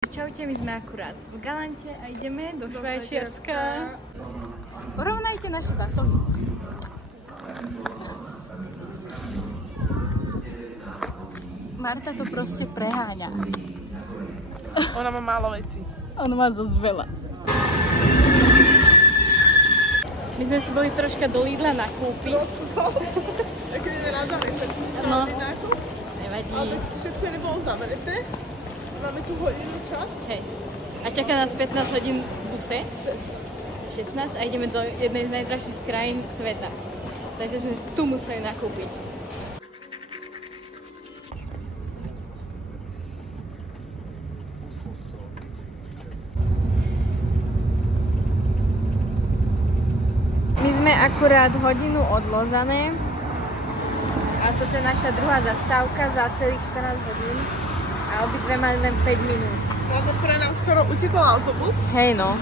Čaute, my sme akurát v Galante a ideme do Švajčiarska. Porovnajte naše batohy. Marta to proste preháňa. Ona má málo vecí. Ona má zosť veľa. My sme si boli troška do Lidla nakúpiť. Tak ideme na zámese. No, nevadí. Ale všetko nebolo zavreté. Máme tu hodinu čas. Hej. A čaká nás 15 hodín v buse. 16 a ideme do jednej z najdražších krajín sveta. Takže sme tu museli nakúpiť. My sme akurát hodinu od Lausanne a toto je naša druhá zastávka za celých 14 hodín a obidve máme len 5 minút. Lebo pre nám skoro utekol autobus. Hej no.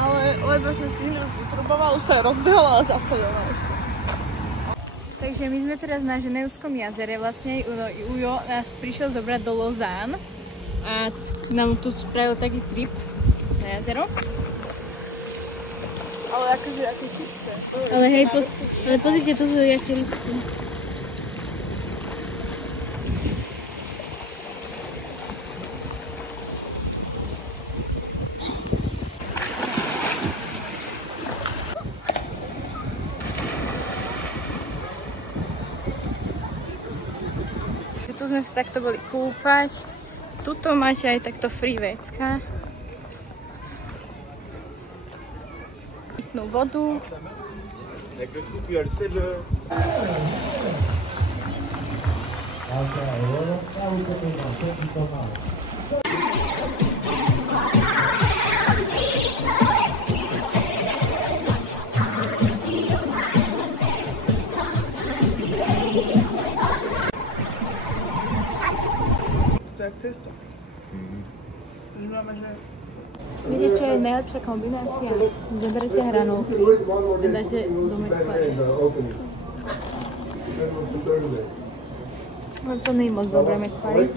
Ale ledva sme si vytruboval, už sa rozbehol, ale zastavil nám ešte. Takže my sme teraz na Ženevskom jazere, vlastne Ujo nás prišiel zobrať do Lausanne a nám tu spravil taký trip na jazero. Ale akože aké čisté. Ale hej, ale pozrite, to sú jaké rybky. Tu sme sa takto boli kúpať. Tuto máte aj takto free vecka. Pitnú vodu. To je jak cesto. Máme, že... Viete, čo je najlepšia kombinácia? Zoberete hranolky a dáte do McFlurry. No to nie je moc dobré McFlurry.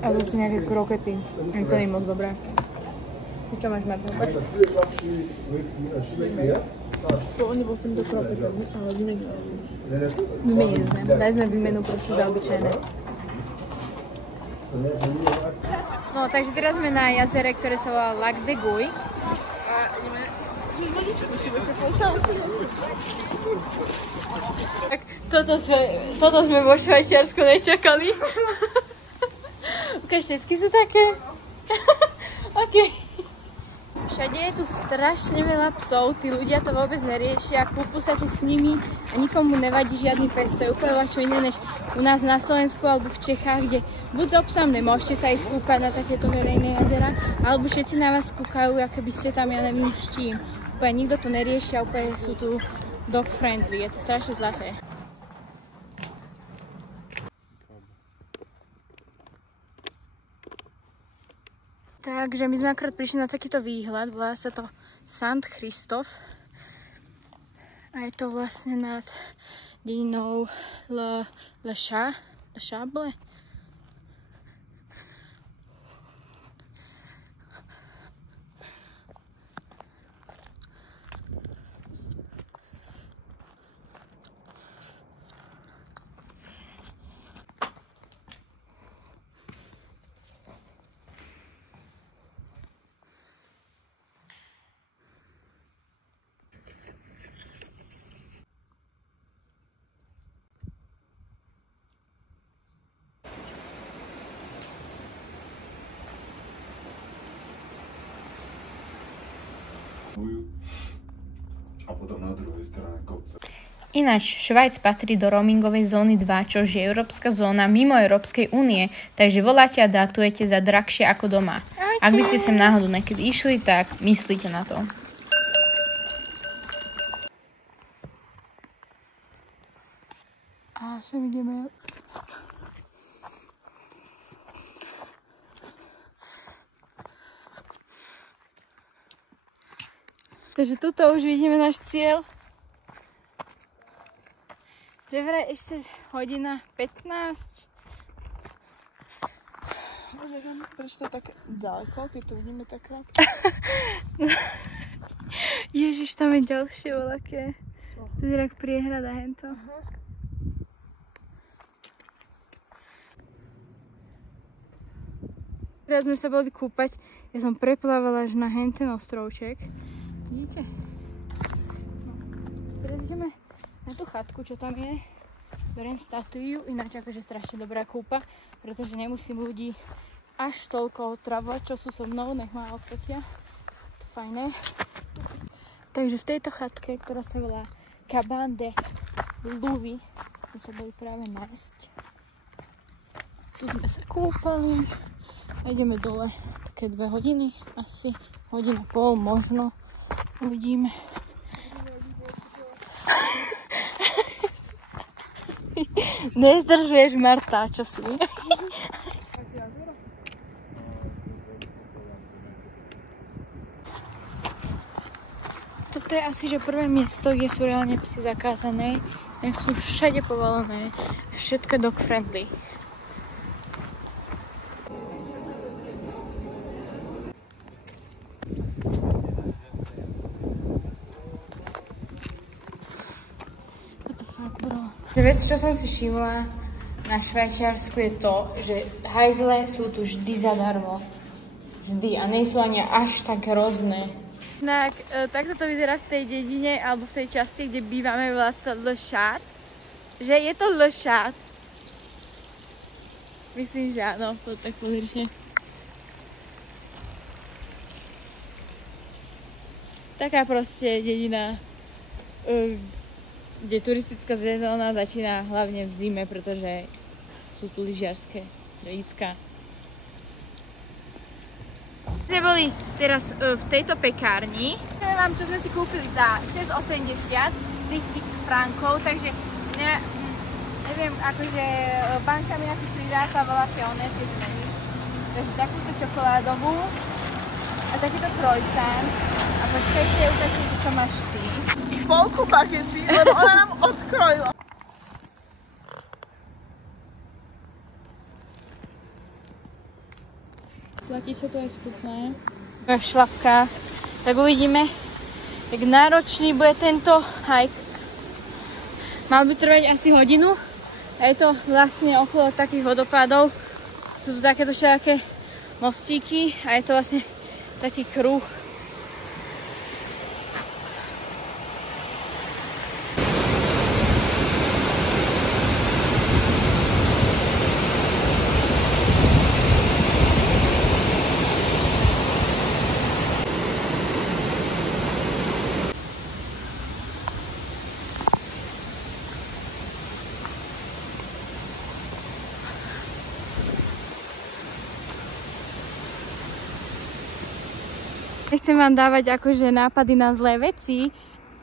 Ale sú nejaké krokety. To nie je moc dobré. Čo máš, Marta? To oni vlastne do kroketov, ale vymenili sme. Vymenili sme. Daj sme výmenu proste za obyčajné. No, takže teraz sme na jazere, ktoré sa volá Lac de Guy. A ideme... Tak toto sme vo Švajčiarsku nečakali. Ukáž, všetky sú také. OK. Všade je tu strašne veľa psov, tí ľudia to vôbec neriešia, kúpu sa tu s nimi a nikomu nevadí žiadny pes, to je úplne čo iné než u nás na Slovensku alebo v Čechách, kde buď so psom nemôžete sa ísť kúpať na takéto verejné jazera, alebo všetci na vás kúkajú, ako by ste tam, ja neviem s čím. Úplne nikto to nerieši a úplne sú tu dog friendly, je to strašne zlaté. Takže my sme akorát prišli na takýto výhľad, volá sa to Sant Christoph a je to vlastne nad dedinou Le Chable. A potom na druhej strane kopce. Ináč, Švajc patrí do roamingovej zóny 2, čo je európska zóna mimo Európskej únie, takže voláte a datujete za drahšie ako doma. Ak by ste sem náhodou niekedy išli, tak myslíte na to. A sem ideme. Takže tuto už vidíme náš cieľ. Že vraj ešte hodina 15. neviem, prečo to je tak ďaleko, keď to vidíme tak krátko. Ježiš, tam je ďalšie voľaké. To je tak priehrada hento. Teraz sme sa boli kúpať. Ja som preplávala až na henten ostrovček. Vidíte? No. Teraz ideme na tú chatku, čo tam je. Beriem statuju, ináč akože strašne dobrá kúpa, pretože nemusím ľudí až toľko otravovať, čo sú so mnou, nech ma odfotia. To je fajné. Takže v tejto chatke, ktorá sa volá Cabane de Louvi, sme sa boli práve nájsť. Tu sme sa kúpali a ideme dole také 2 hodiny, asi hodina pol možno, uvidíme. Nezdržuješ, Marta, čo si? Toto je asi, že prvé miesto, kde sú reálne psy zakázané. Nech sú všade povolené. Všetko dog friendly. What the fuck, bro? Vec, čo som si všimla na Švajčiarsku je to, že hajzle sú tu vždy zadarmo. Vždy. A nie sú ani až tak hrozné. Inak, takto to vyzerá v tej dedine, alebo v tej časti, kde bývame, vlastne Le Chat. Že je to Le Chat. Myslím, že áno, tak pozrite. Taká proste dedina, kde turistická sezóna začína hlavne v zime, pretože sú tu lyžiarske strediska. Sme boli teraz v tejto pekárni. Poviem vám, čo sme si kúpili za 6,80 tých frankov, takže neviem, akože banka mi asi priráta veľa oné tie zmeny. Takže takúto čokoládovú a takýto croissant. A počkajte, ukážte, čo máš ty. Polku bagety, lebo ona nám odkrojila. Platí sa to aj vstupné. Sme v šlapkách, tak uvidíme, jak náročný bude tento hike. Mal by trvať asi hodinu a je to vlastne okolo takých vodopádov. Sú tu takéto všelijaké mostíky a je to vlastne taký kruh. Nechcem vám dávať akože nápady na zlé veci,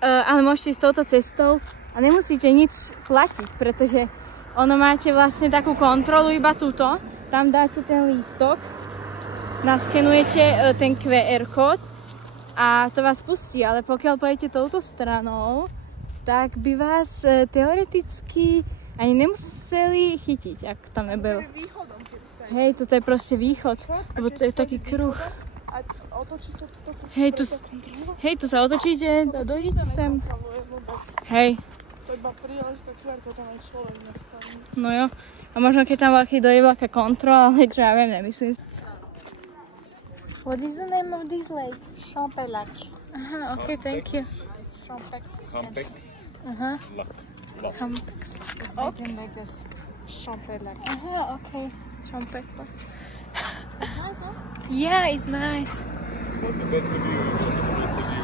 ale môžete ísť touto cestou a nemusíte nič platiť, pretože ono máte vlastne takú kontrolu iba túto. Tam dáte ten lístok, naskenujete ten QR kód a to vás pustí, ale pokiaľ pôjdete touto stranou, tak by vás teoreticky ani nemuseli chytiť, ak tam nebyl. Hej, toto je proste východ, lebo to je taký kruh. Hej, tu sa otočíte, dojdete sem. Hej. No jo, a možno keď tam veľký dojde veľká kontrola, ale čo ja viem, nemyslím. What is the name of this lake? Champelac. Aha, okay, thank you. Champex. Champex. Aha. Champex. It's written like this. Champelac. Aha, okay. Champex. It's nice, huh? Yeah, it's nice. That's a view. That's a view.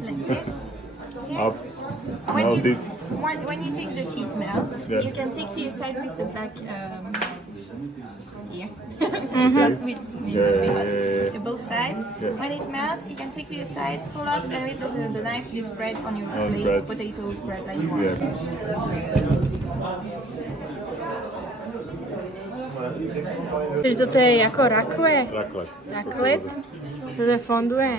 Like this. Up. When Melt you, it. when you take the cheese melt, Yeah. you can take to your side with the black Yeah. Okay. To both sides. Yeah. When it melts, you can take to your side, pull up, and with the knife you spread on your On plate, bread. potato spread like you want. Yeah. Takže toto je ako rakve? Raclette. Raclette? Toto je fondue?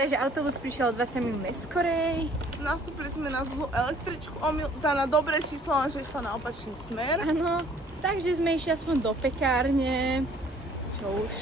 Takže autobus prišiel 20 minút neskorej. Nastúpili sme na zlú električku, na dobré číslo, lenže išla na opačný smer. Áno, takže sme išli aspoň do pekárne. Čo už?